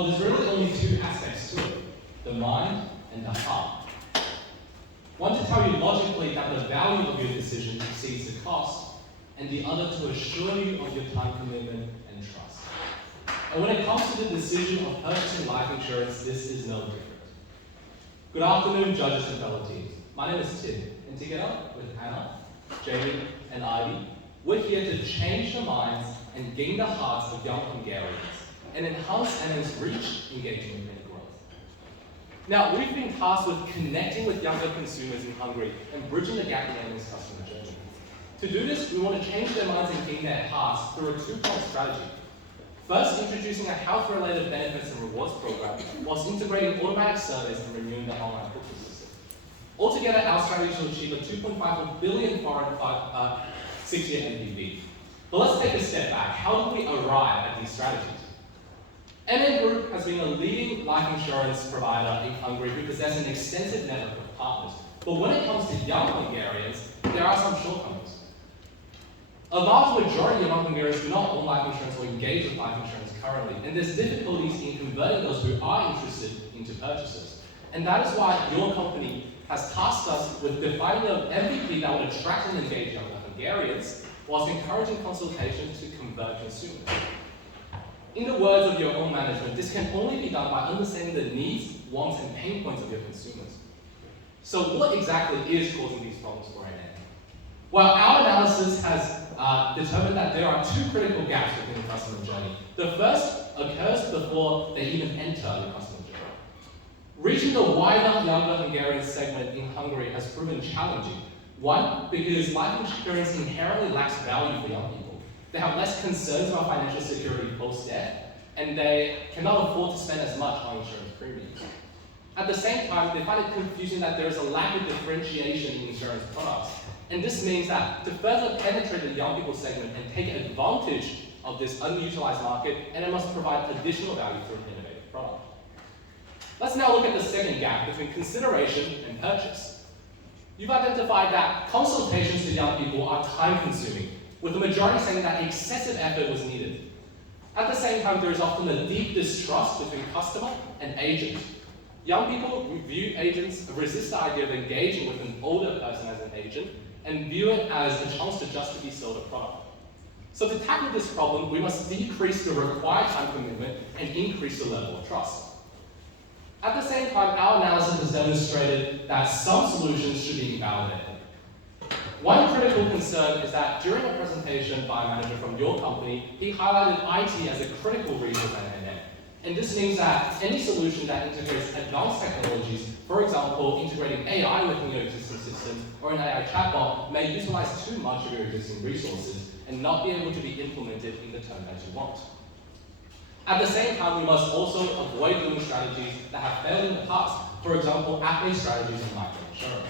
Well, there's really only two aspects to it, the mind and the heart. One to tell you logically that the value of your decision exceeds the cost, and the other to assure you of your time commitment and trust. And when it comes to the decision of purchasing life insurance, this is no different. Good afternoon, judges and fellow teams. My name is Tim, and together with Hannah, Jamie, and Ivy, we're here to change the minds and gain the hearts of young Hungarians and enhance NN's reach, engagement, and growth. Now, we've been tasked with connecting with younger consumers in Hungary and bridging the gap in NN's customer journey. To do this, we want to change their minds and gain their hearts through a two-pronged strategy. First, introducing a health-related benefits and rewards program, whilst integrating automatic surveys and renewing the online booking system. Altogether, our strategy to achieve a 2.5 billion foreign 6-year NPV. But let's take a step back. How do we arrive at these strategies? NN Group has been a leading life insurance provider in Hungary who possess an extensive network of partners. But when it comes to young Hungarians, there are some shortcomings. A vast majority of young Hungarians do not own life insurance or engage with life insurance currently, and there's difficulties in converting those who are interested into purchases. And that is why your company has tasked us with defining an MVP that would attract and engage younger Hungarians, whilst encouraging consultations to convert consumers. In the words of your own management, this can only be done by understanding the needs, wants, and pain points of your consumers. So what exactly is causing these problems for NN? Well, our analysis has determined that there are two critical gaps within the customer journey. The first occurs before they even enter the customer journey. Reaching the wider, younger Hungarian segment in Hungary has proven challenging. One, because life insurance inherently lacks value for young people. They have less concerns about financial security post-death, and they cannot afford to spend as much on insurance premiums. At the same time, they find it confusing that there is a lack of differentiation in insurance products. And this means that to further penetrate the young people segment and take advantage of this unutilized market, NN must provide additional value through an innovative product. Let's now look at the second gap between consideration and purchase. You've identified that consultations to young people are time-consuming, with the majority saying that excessive effort was needed. At the same time, there is often a deep distrust between customer and agent. Young people view agents, resist the idea of engaging with an older person as an agent, and view it as a chance to just be sold a product. So to tackle this problem, we must decrease the required time commitment and increase the level of trust. At the same time, our analysis has demonstrated that some solutions should be invalidated. One critical concern is that during a presentation by a manager from your company, he highlighted IT as a critical resource at NN. And this means that any solution that integrates advanced technologies, for example, integrating AI within your existing systems or an AI chatbot, may utilize too much of your existing resources and not be able to be implemented in the term that you want. At the same time, we must also avoid doing strategies that have failed in the past, for example, app-based strategies in microinsurance.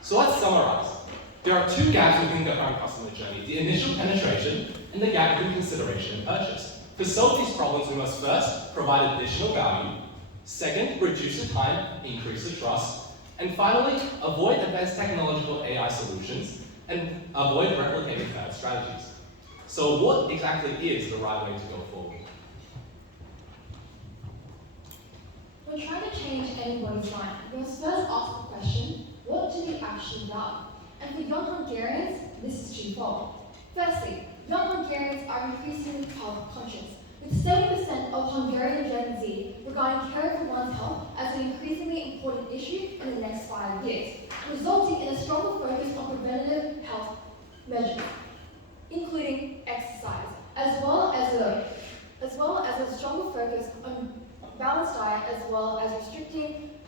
So let's summarize. There are two gaps within the current customer journey, the initial penetration and the gap between consideration and purchase. To solve these problems, we must first provide additional value, second, reduce the time, increase the trust, and finally, avoid advanced technological AI solutions and avoid replicating failed strategies. So what exactly is the right way to go forward? When trying to change anyone's mind, we must first ask the question, what do we actually value? And for young Hungarians, this is twofold. Firstly, young Hungarians are increasingly health conscious, with 70% of Hungarian Gen Z regarding care for one's health as an increasingly important issue in the next 5 years, resulting in a stronger focus on preventative health measures, including exercise, as well as a stronger focus on balanced diet, as well as restricting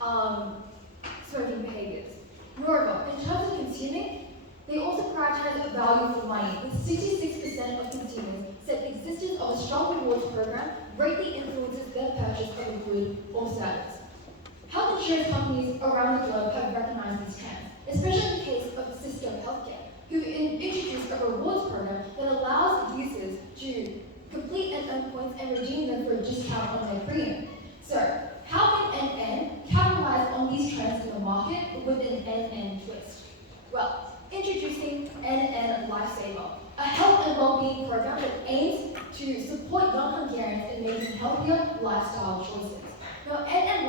smoking behaviors. Moreover, in terms of consuming, they also prioritize value for money, with 66% of consumers said the existence of a strong rewards program greatly influences their purchase of a good or service. Health insurance companies around the globe have recognized these trends, especially in the case of Cisco Healthcare, who introduced a rewards program that allows users to complete and earn points and redeem them for a discount on their premium. So, how can NN capitalize on these trends in the market with an NN twist? Well, introducing NN Lifesaver, a health and well-being program that aims to support young Hungarians in making healthier lifestyle choices. Now, N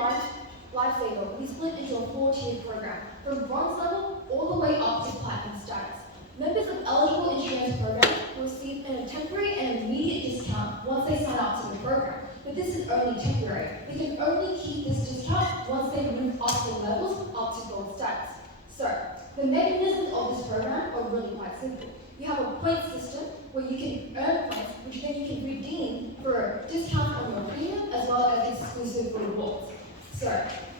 Lifesaver will be split into a 4-tiered program, from bronze level all the way up to platinum status. Members of eligible insurance programs will receive a temporary and immediate discount once they sign up to the program. But this is only temporary. They can only keep this discount once they move up the levels up to gold status. So, the mechanisms of this program are really quite simple. You have a point system where you can earn points, which then you can redeem for discounts on your premium as well as exclusive rewards. So,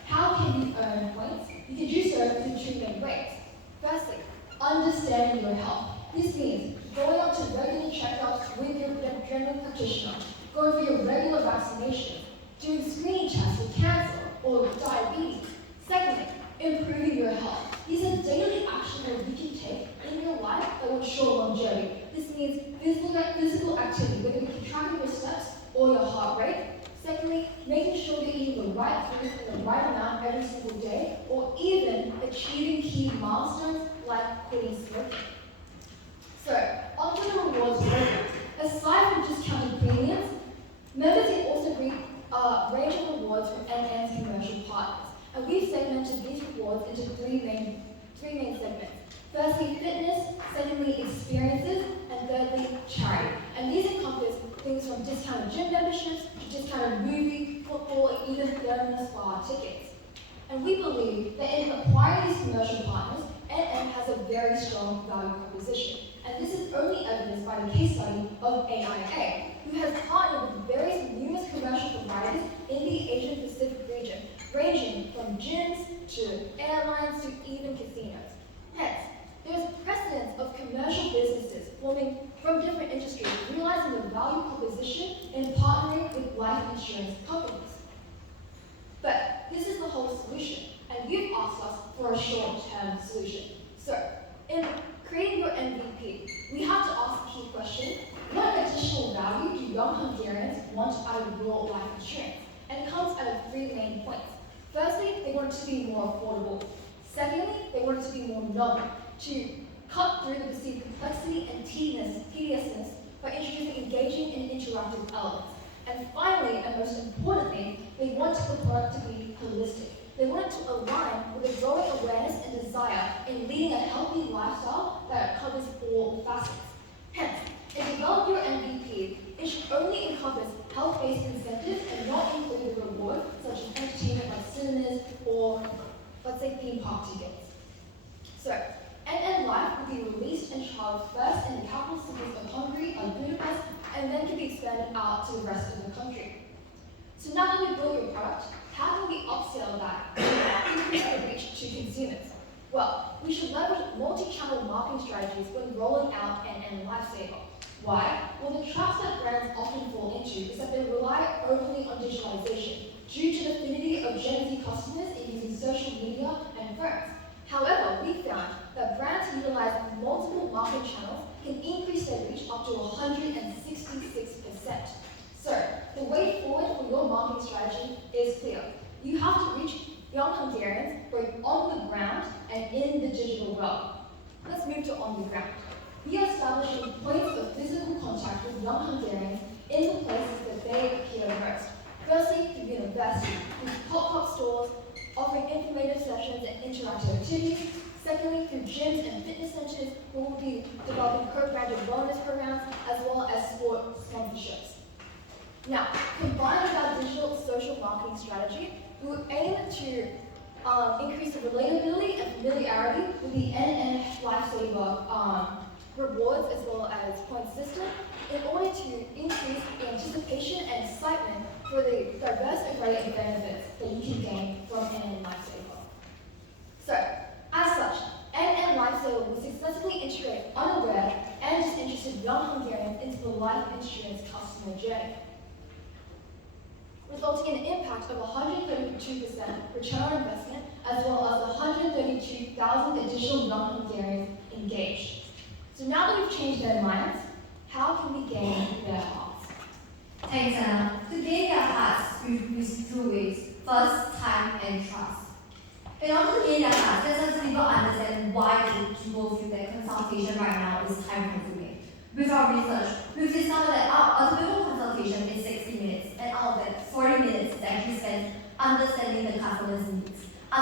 how can you earn points? You can do so in 2 main ways. Firstly, understanding your health. This means going on to regular checkups with your general practitioner, going for your regular vaccination, doing screening tests for cancer or diabetes. Secondly, improving your health. These are daily actions that you can take in your life that will ensure longevity. This means physical activity, whether it be tracking your steps or your heart rate. Secondly, making sure you're eating the right food in the right amount every single day, or even achieving key milestones like quitting smoking. So, onto the rewards program. Aside from discounted premiums, members can also reap a range of rewards from NN's commercial partners. And we've segmented these rewards into three main segments. Firstly, fitness, secondly, experiences, and thirdly, charity. And these encompass things from discounted gym memberships to discounted movie, football, and even thermal spa tickets. And we believe that in acquiring these commercial partners, NN has a very strong value proposition. And this is only evidenced by the case study of AIA, who has partnered with various numerous commercial providers in the Asian Pacific region, ranging from gyms to airlines to even casinos. Hence, there is precedence of commercial businesses forming from different industries, realizing the value proposition in partnering with life insurance companies. But this is the whole solution, and you've asked us for a short-term solution. So, in creating your MVP, we have to ask the key question: what additional value do young Hungarians want out of your life insurance? And it comes out of 3 main points. Firstly, they want it to be more affordable. Secondly, they want it to be more novel, to cut through the perceived complexity and tediousness by introducing engaging and interactive elements. And finally, and most importantly, they want the product to be holistic. They want it to align with a growing awareness and desire in leading a healthy lifestyle that covers all facets. Hence, if you develop your MVP, it should only encompass health-based incentives and not include the reward, such as entertainment like cinemas or, let's say, theme park tickets. So, NN Life will be released and trialed first in the capital cities of Hungary and Budapest, and then can be expanded out to the rest of the country. So now that we've built your product, how can we upsell that and increase the reach to consumers? Well, we should leverage multi-channel marketing strategies when rolling out NN Lifesaver. Why? Well, the traps that brands often fall into is that they rely overly on digitalization due to the affinity of Gen Z customers in using social media and phones. However, we found that brands who utilize multiple marketing channels can increase their reach up to 166%. So, the way forward for your marketing strategy is clear. You have to reach young Hungarians both on the ground and in the digital world. Let's move to on the ground. We are establishing points of physical contact with young Hungarians in the places that they appear most. Firstly, through university, through pop-up stores, offering informative sessions and interactive activities. Secondly, through gyms and fitness centers, we will be developing co-branded wellness programs as well as sport sponsorships. Now, combined with our digital social marketing strategy, we will aim to increase the relatability and familiarity with the NN Lifesaver rewards as well as point system in order to increase the anticipation and excitement for the diverse array of benefits that you can gain from NN Lifesaver. So, as such, NN Lifesaver will successfully integrate unaware and disinterested young Hungarians into the life insurance customer journey, resulting in an impact of 132% return on investment, as well as 132,000 additional young Hungarians engaged. So now that we've changed their minds, how can we gain their hearts? Thanks, Anna. To gain their hearts, we use 2 ways. First, time and trust. In order to gain their hearts, let us people understand why people feel that consultation right now is time-consuming. With our research, we've discovered that our typical consultation is 60 minutes, and our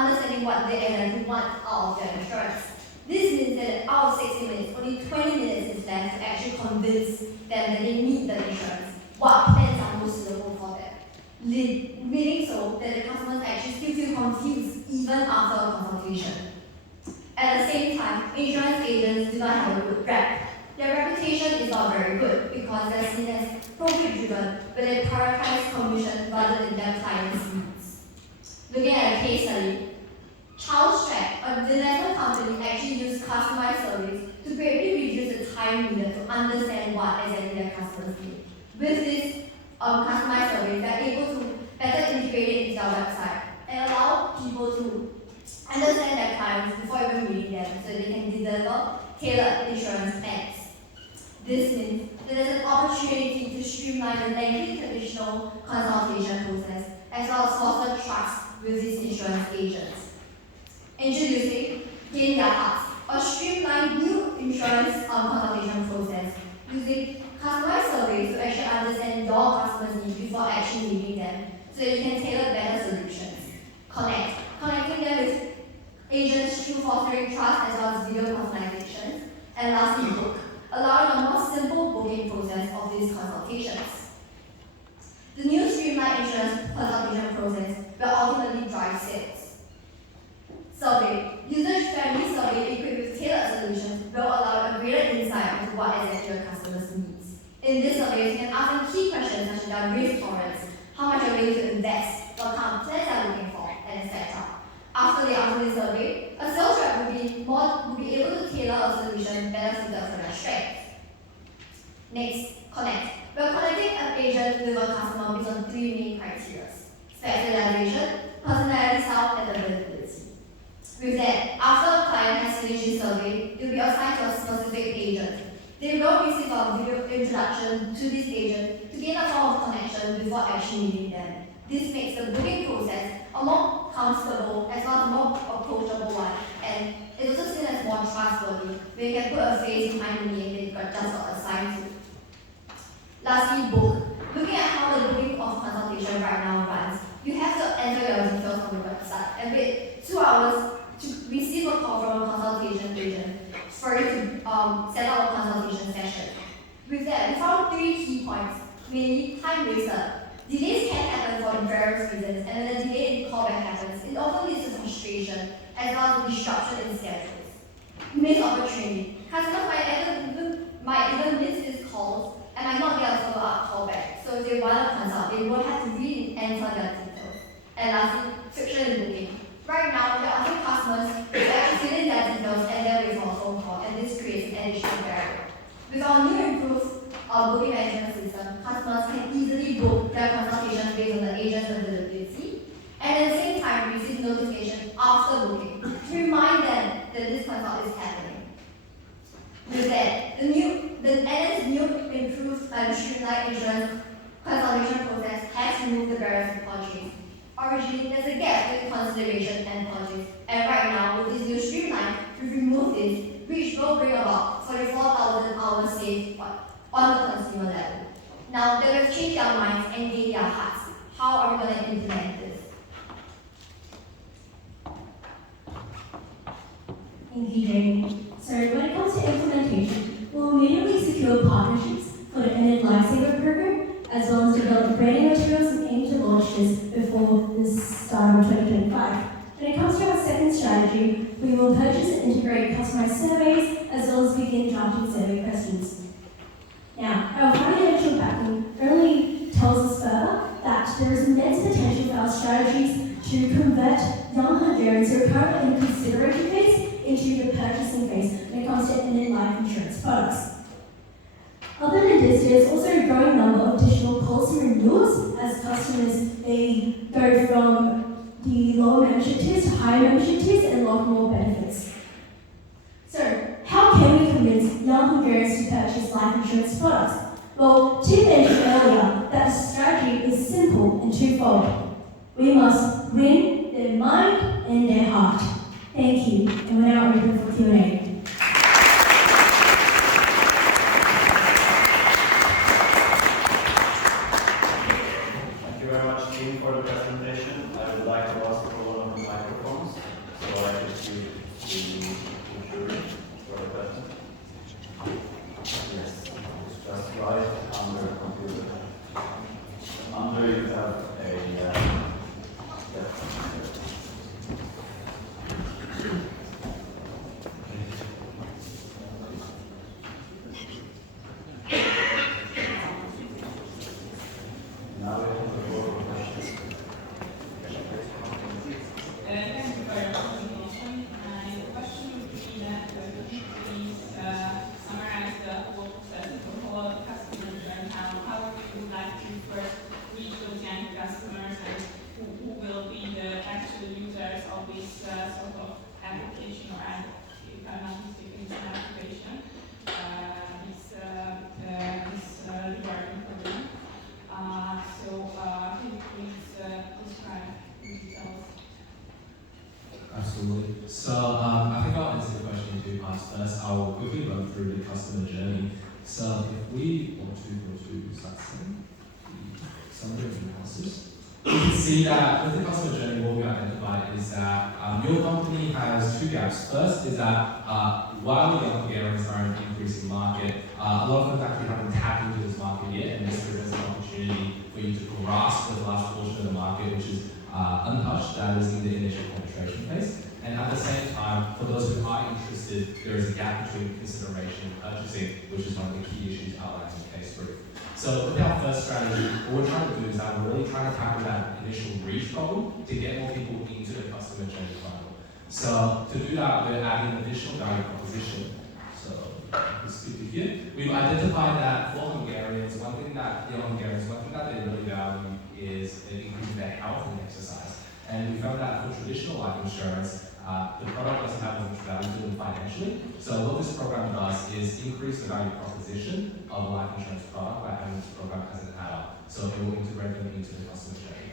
understanding what they exactly want out of their insurance. This means that out of 60 minutes, only 20 minutes is left to actually convince them that they need the insurance, what plans are most suitable for them. Meaning so that the customers actually still feel confused even after a consultation. At the same time, insurance agents do not have a good rep. Their reputation is not very good because they're seen as profit-driven, but they prioritize commission rather than their clients' needs. Looking at a case study, Charles Track, an investment company, actually used customized surveys to greatly reduce the time needed to understand what exactly their customers need. With this customized surveys, they're able to better integrate it into their website and allow people to understand their clients before even meeting them so they can deliver tailored insurance plans. This means that there's an opportunity to streamline the lengthy traditional consultation process as well as foster trust with these insurance agents. Introducing Gain Their Hearts, a streamlined new insurance consultation process using customized surveys to actually understand your customers' needs before actually meeting them so that you can tailor better solutions. Connecting them with agents through fostering trust as well as video personalizations. And lastly, Book, allowing a more simple booking process of these consultations. The new streamlined insurance consultation process will ultimately drive sales. Survey. User-friendly survey equipped with tailored solutions will allow a greater insight into what exactly your customers needs. In this survey, you can ask them key questions such as their risk tolerance, how much are they willing to invest, what kind of plans they are looking for, and etc. After they answer this survey, a sales rep will be able to tailor a solution better suited for their strengths. Next, connect. We're connecting an agent with a customer based on three main criteria: specialization, personality style, and availability. With that, after a client has finished his survey, you'll be assigned to a specific agent. They will receive a video introduction to this agent to gain a form of connection before actually meeting them. This makes the booking process a more comfortable as well as a more approachable one, and it's also seen as more trustworthy, where you can put a face behind the name that you just got assigned to. Lastly, Book. Looking at how the booking of consultation right now runs, you have to enter your details on the website and wait 2 hours to receive a call from a consultation agent for you to set up a consultation session. With that, we found 3 key points, mainly time wasted. Delays can happen for various reasons, and when a delay in callback happens, it often leads to frustration as well as disruption in schedules. Missed opportunity. Customers might even miss these calls and might not get a follow-up callback. So if they want to consult, they will have to re-enter their details. And lastly, friction in booking. Right now, we are asking customers to actually fill in their details and then wait for a phone call, and this creates an additional barrier. With our new improved booking management system, customers can easily book their consultation based on the agent's availability, and at the same time receive notification after booking to remind them that this consult is happening. With that, the NS new improved and streamlined insurance consultation process has removed the barriers to purchase. Originally, there's a gap between consideration and purchase, and right now, with this new streamline, we've removed this, which will bring about 44,000 hours saved on the consumer level. Now that we've changed their minds and gained their hearts, how are we going to implement this? Thank you, Jamie. So when it comes to implementation, we'll immediately secure partnerships for the NN Lifesaver program, as well as develop branding materials and aim to launch this before the start of 2025. When it comes to our second strategy, we will purchase and integrate customized surveys, as well as begin drafting survey questions. Now, our financial backing only tells us further that there is immense potential for our strategies to convert young Hungarians who are currently in the consideration phase into the purchasing phase when it comes to NN life insurance products. Other than this, there's also a growing number of additional policy renewals as customers, they go from the lower membership tiers to higher membership tiers and lock more benefits. So, how can we convince young Hungarians to purchase life insurance products? Well, Tim mentioned earlier that the strategy is simple and twofold. We must win their mind and their heart. Thank you, and we're now open for Q&A. Thank you very much, Tim, for the presentation. I would like to ask for one of the microphones. first, I'll quickly run through the customer journey. So if we want to go to Saxon, the summary of analysis, you can see that with the customer journey, what we identified is that your company has two gaps. First is that while the young Hungarians are in an increasing market, a lot of them actually haven't tapped into this market yet, and this presents an opportunity for you to grasp the large portion of the market which is untouched, that is in the initial penetration phase. And at the same time, for those who are interested, there is a gap between consideration and purchasing, which is one of the key issues outlined in the case brief. So with our first strategy, what we're trying to do is that we're really trying to tackle that initial reach problem to get more people into the customer journey funnel. So to do that, we're adding an additional value proposition. So let's do it here. We've identified that for Hungarians, one thing that they really value is increasing their health and exercise. And we found that for traditional life insurance, the product doesn't have as much value to them financially. So what this program does is increase the value proposition of a life insurance product by having this program as an add-on. So it will integrate them into the customer journey.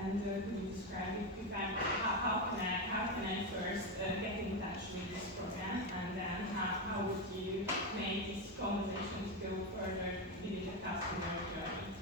And could you describe if how can I first get in touch with this program, and then how would you make this conversation to go further within the customer journey?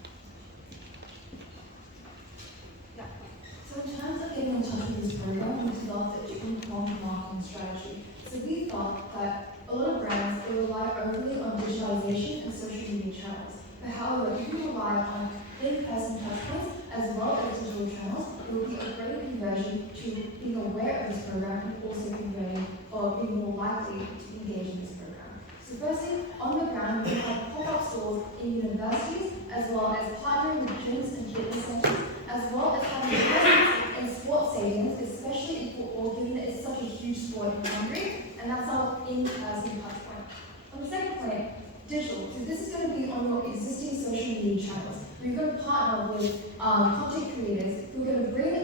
So in terms of getting in touch with this program, we developed a two-pronged marketing strategy. So we thought that a lot of brands they rely overly on digitalization and social media channels. But however, if you rely on in-person touchpoints as well as digital channels, it will be a greater conversion to being aware of this program and also converting or being more likely to engage in this program. So firstly, on the ground, we have pop-up stores in universities as well as partnering with gyms and fitness centers, as well as having presence in sports stadiums, especially in football, given that it's such a huge sport in Hungary, and that's our in-person touch point. On the second point, digital. So this is going to be on your existing social media channels. We're going to partner with content creators who are going to bring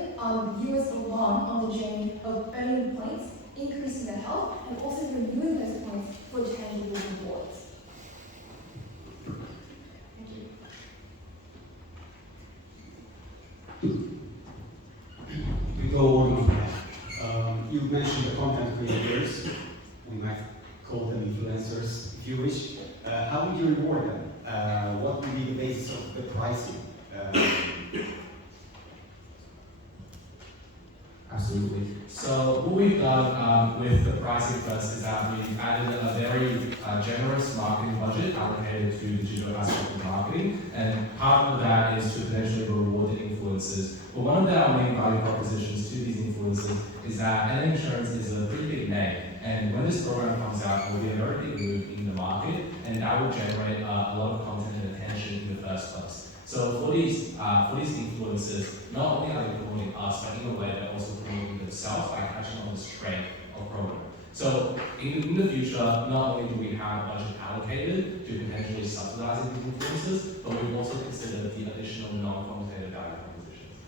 viewers along on the journey of earning points, increasing their health, and also renewing those points for tangible rewards. Thank you. We go on with that. You mentioned the content creators. We might call them influencers if you wish. How would you reward them? What would be the basis of the pricing? Absolutely. So what we've done with the pricing first is that we've added a very generous marketing budget allocated to the digital aspect of marketing, and part of that is to potentially reward the influencers. But one of our main value propositions to these influencers is that NN Insurance is a pretty big name, and when this program comes out, it will be a very big move in the market, and that will generate a lot of content and attention in the first place. So for these influencers, not only are they promoting us, but in a way they're also promoting themselves by catching on this trend of program. So in the future, not only do we have a budget allocated to potentially subsidizing these influencers, but we've also considered the additional non-quantitative value propositions.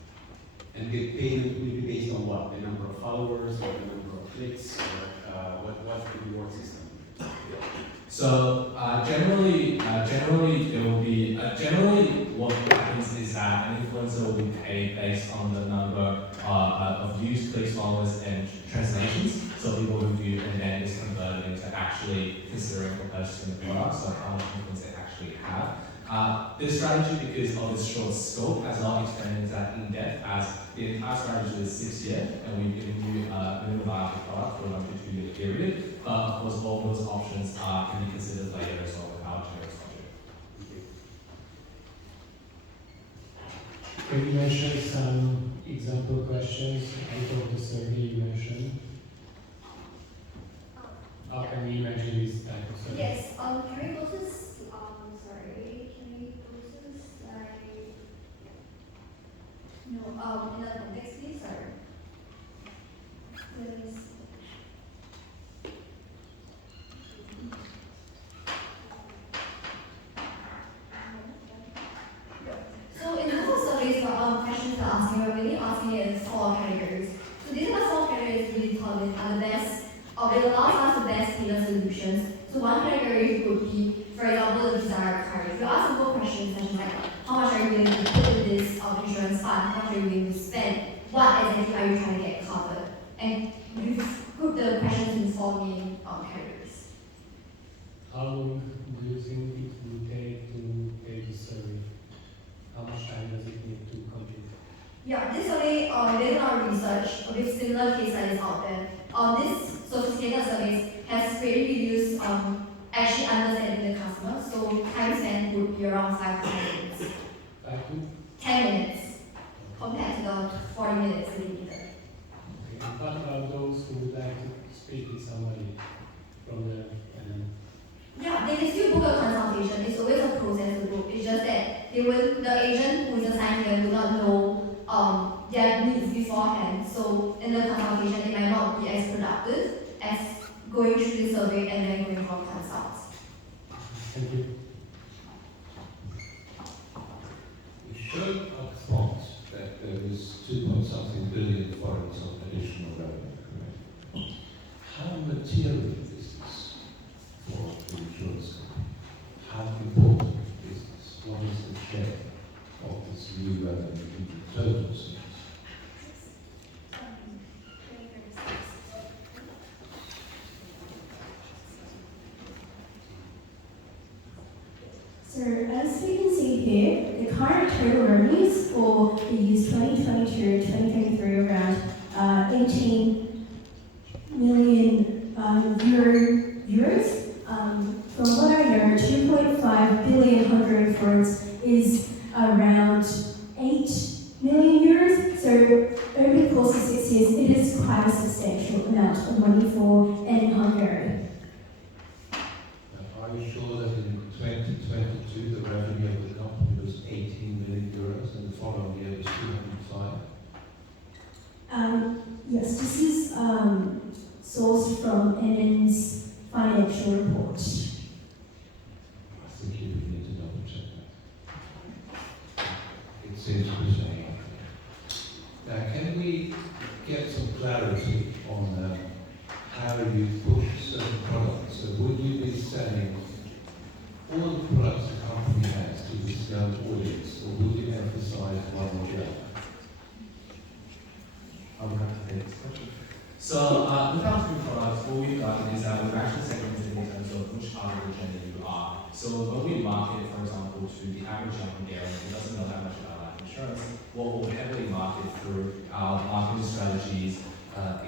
And the payment will be based on what? The number of followers, or the number of clicks, or what's the reward system? So generally there will be what happens is that an influencer will be paid based on the number of views, clicks, followers, and translations. So people who view and then is converted into actually considering or purchasing the product. So how much influence they actually have. This strategy, because of its short scope, has not explained that in depth, as the entire strategy is 6 years, and we've given you a minimum viable product for a 1 to 2 year period. But of course, all those options can be considered later as well with our generous budget. Can you mention some example questions out of the survey you mentioned? How can we imagine this type of survey? Yes, can we go to can we go to the slide? No, in the appendix, please, sorry. Please. So in terms of surveys, questions are asking, we're really asking it in 4 categories. So these are the 4 categories we determine are the best, or it allows us the best tailor solutions. So one category would be, for example, the desired coverage. We ask simple questions such as like, how much are you willing to put in this insurance fund? How much are you willing to spend? What exactly are you trying to get covered? And similar case studies out there. This sophisticated service has really reduced actually understanding the customer, so time spent would be around 5 to 10 minutes. 5 to 10 minutes compared to the 40 minutes we needed. Okay. What about those who would like to speak with somebody from the Yeah, they can still book a consultation. It's always a process to book. It's just that the agent who is assigned to them will not know their needs beforehand. So in the consultation, it might not be as productive as going through the survey and then going for consults. Thank you. You showed up front that there was 2-point-something billion forints of additional revenue, correct? How material is this for the insurance company? How important is this? What is the share of this new revenue in the total sales? So as we can see here, the current total revenues for the years 2022 and 2023 are around 18 million euros. From what I know, 2.5 billion Hungarian forints is around 8 million euros. So over the course of 6 years, it is quite a substantial amount of money for any Hungary. Are you sure that in 2022 the revenue of the company was 18 million euros and the following year was 205? Yes, this is sourced from NN's financial report. I think you would need to double check that. It seems to be saying. Now, can we get some clarity on how you push certain products? So would you be selling all the products the company has to this young audience, or would you emphasize one or the other? I would have to take this question. So, with our two products, what we've done is that we've actually segmented in terms of which part of the journey you are. So, when we market, for example, to the average young Hungarian who doesn't know that much about life insurance, what we'll heavily market through our marketing strategies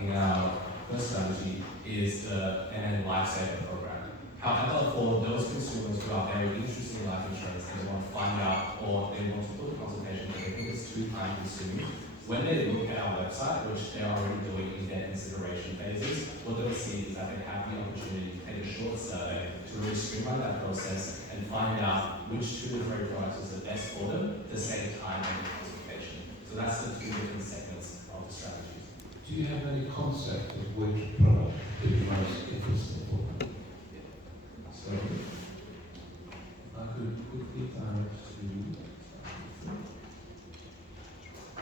in our first strategy is the NN Lifesaver program. However, for those consumers who are very interested in life insurance, they want to find out or they want to book a consultation but they think it's too time consuming, when they look at our website, which they're already doing in their consideration phases, what they'll see is that they have the opportunity to take a short survey to really streamline that process and find out which 2 to 3 products is the best for them to save time and consultation. So that's the 2 different segments of the strategies. Do you have any concept of which product would be most interesting for them? So, I could quickly direct to.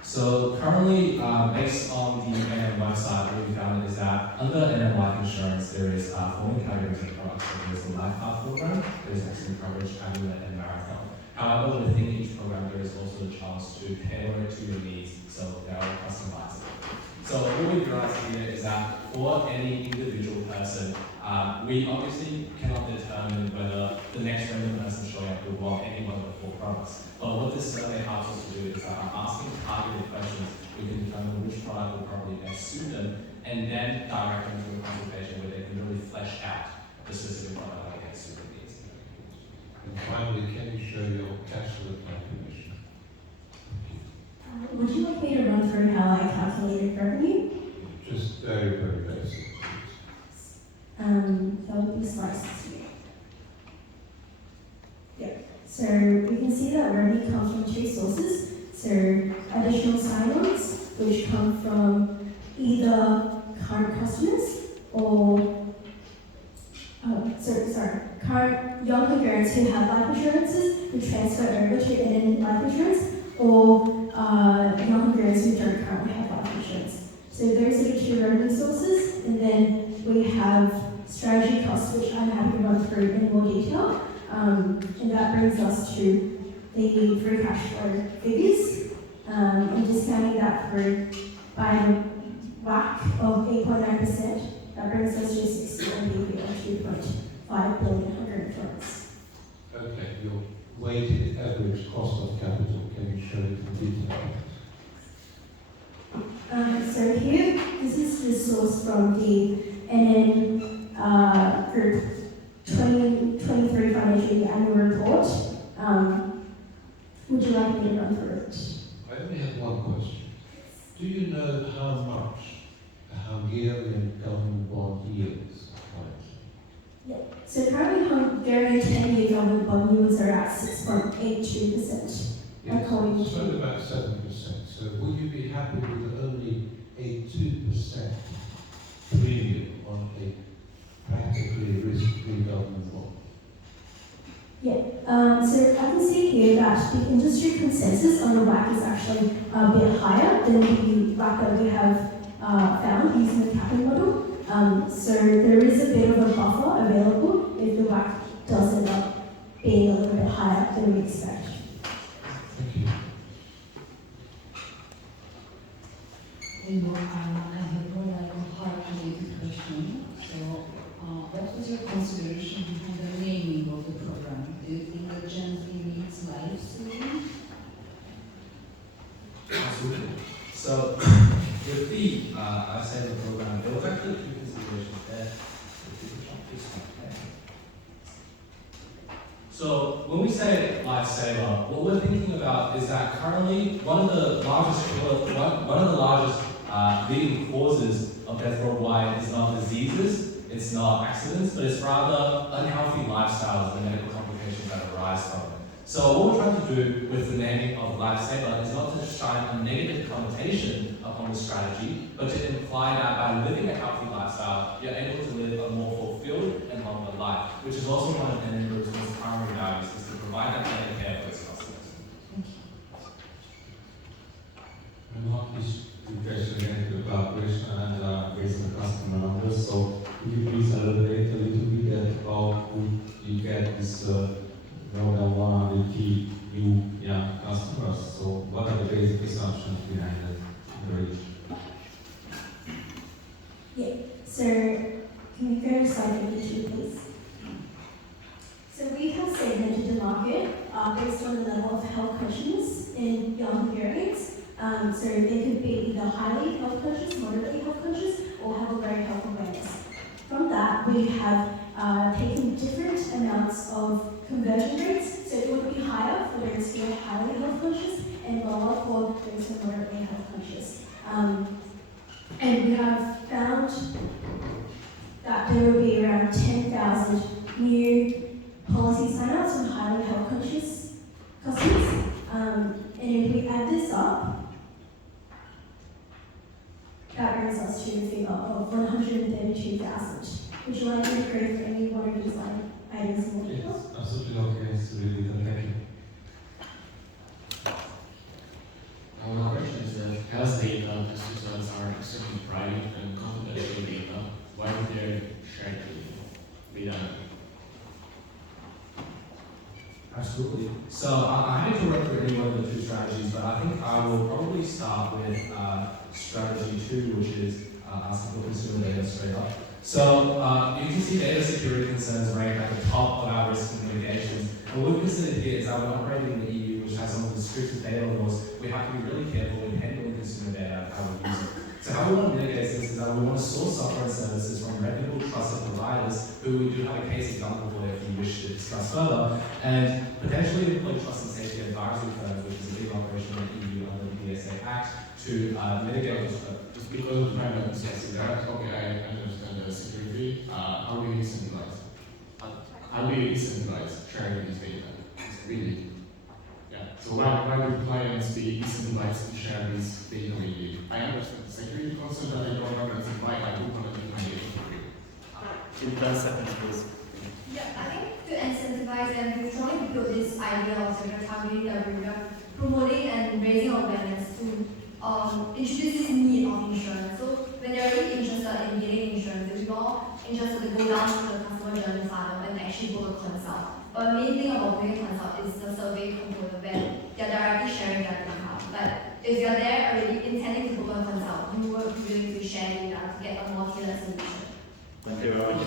So currently, based on the NN website, what we found is that under NN Life Insurance, there is 4 categories of products. So there's the Life Path program, there's accident coverage, amulet, and marathon. However, within each program, there is also the chance to tailor it to your needs, so they are customizable. So what we realized here is that for any individual person, we obviously cannot determine whether the next random person showing up will want any one of the 4 products. But what this survey helps us to do is that by asking targeted questions, we can determine which product will probably best suit them, and then direct them to a consultation where they can really flesh out the specific product that they suit their needs. And finally, can you show your cash flow calculation? Would you like me to run through how I calculated revenue? Just very, very basic. That would be slide 60. Yeah. So we can see that revenue comes from 2 sources. So additional sign-ons, which come from either current customers or current young Hungarians who have life insurances who transfer over to NN life insurance, or young Hungarians who don't currently have life insurance. So those are the 2 revenue sources, and then we have strategy costs, which I'm happy to run through in more detail, and that brings us to the free cash flow figures, and discounting that through by the WACC of 8.9%, that brings us to 60 NBV of 2.5 billion Hungarian forints. Okay, your weighted average cost of capital, can you show it in detail? So here, this is is sourced from the NN Group 2023 Financial Year Annual Report. Would you like me to run through it? I only have one question. Do you know how much a Hungarian government bond yields? So currently Hungarian 10-year government bond yields are at 6.82%. According It's to- only about 7%. So would you be happy with only a 2% premium on a practically risk-free government bond? So I can see here that the industry consensus on the WACC is actually a bit higher than the WACC that we have found using the capping model. So there is a bit of a buffer available if the WACC does end up being a little bit higher than we expect. Thank you. Hello, I have more like a heart-related question. So, what was your consideration behind the naming of the program? Do you think that Gen Z needs life saving? Absolutely. So, with the Life Saver program, there was actually two considerations there. So, when we say Life Saver, what we're thinking about is that currently one of the largest leading causes of death worldwide is not diseases, it's not accidents, but it's rather unhealthy lifestyles and medical complications that arise from it. So what we're trying to do with the naming of Lifesaver is not to shine a negative connotation upon the strategy, but to imply that by living a healthy lifestyle, you're able to live a more fulfilled and longer life, which is also one of NN Group's most primary values, is to provide that kind of care for its customers. I'm not interested in collaboration and based on customer numbers. So could you please elaborate a little bit that how would you get this more than 100 key new customers? So what are the basic assumptions behind that reach? So can we go to slide 52, please? So we have segmented the market based on the level of health consciousness in young Hungarians. So they could be either highly health conscious, moderately health conscious, or have a very health awareness. From that, we have taken different amounts of conversion rates. So it would be higher for those who are highly health conscious and lower for those who are moderately health conscious. And we have found that there will be around 10,000 new policy sign-ups from highly health conscious customers. And if we add this up, that brings us to a figure of 132,000. Would you like me to go through any one of these items in more detail? Yes, absolutely okay. It's really good. Thank you. My question is that health data, these results are extremely private and confidential data. Why would they share the data? Absolutely. So I hate to run through any one of the two strategies, but I think I will probably start with strategy 2, which is asking for consumer data straight up. So you can see data security concerns rank at the top of our risk mitigations. And what we've considered here is that we're operating in the EU, which has some of the strictest data laws. We have to be really careful when handling consumer data and how we use it. So how we want to mitigate this is that we want to source software and services from reputable, trusted providers who we do have a case example for if you wish to discuss further, and potentially employ trust and safety advisory firms, which is a big operation in the EU under the PSA Act, to mitigate this. Just because of the time that discussing that, okay, I understand the security. How do you incentivize? How do you incentivize sharing this data? It's really, yeah. So why would clients be incentivized to share this data with you? I understand the security concern, but I don't understand why I would want to do my data for you. In 10 seconds, please. Yeah, I think to incentivize them, we're trying to build this idea of sort of targeting the reader, promoting and raising awareness to introduce this need of insurance. So when they're really interested in getting insurance, they're more interested to go down to the customer journey funnel and actually book a consult. But the main thing about booking a consult is the survey component where they're directly sharing their data. But if you're there already intending to book a consult, you will be willing to share data to get a more tailored solution. Thank you very much.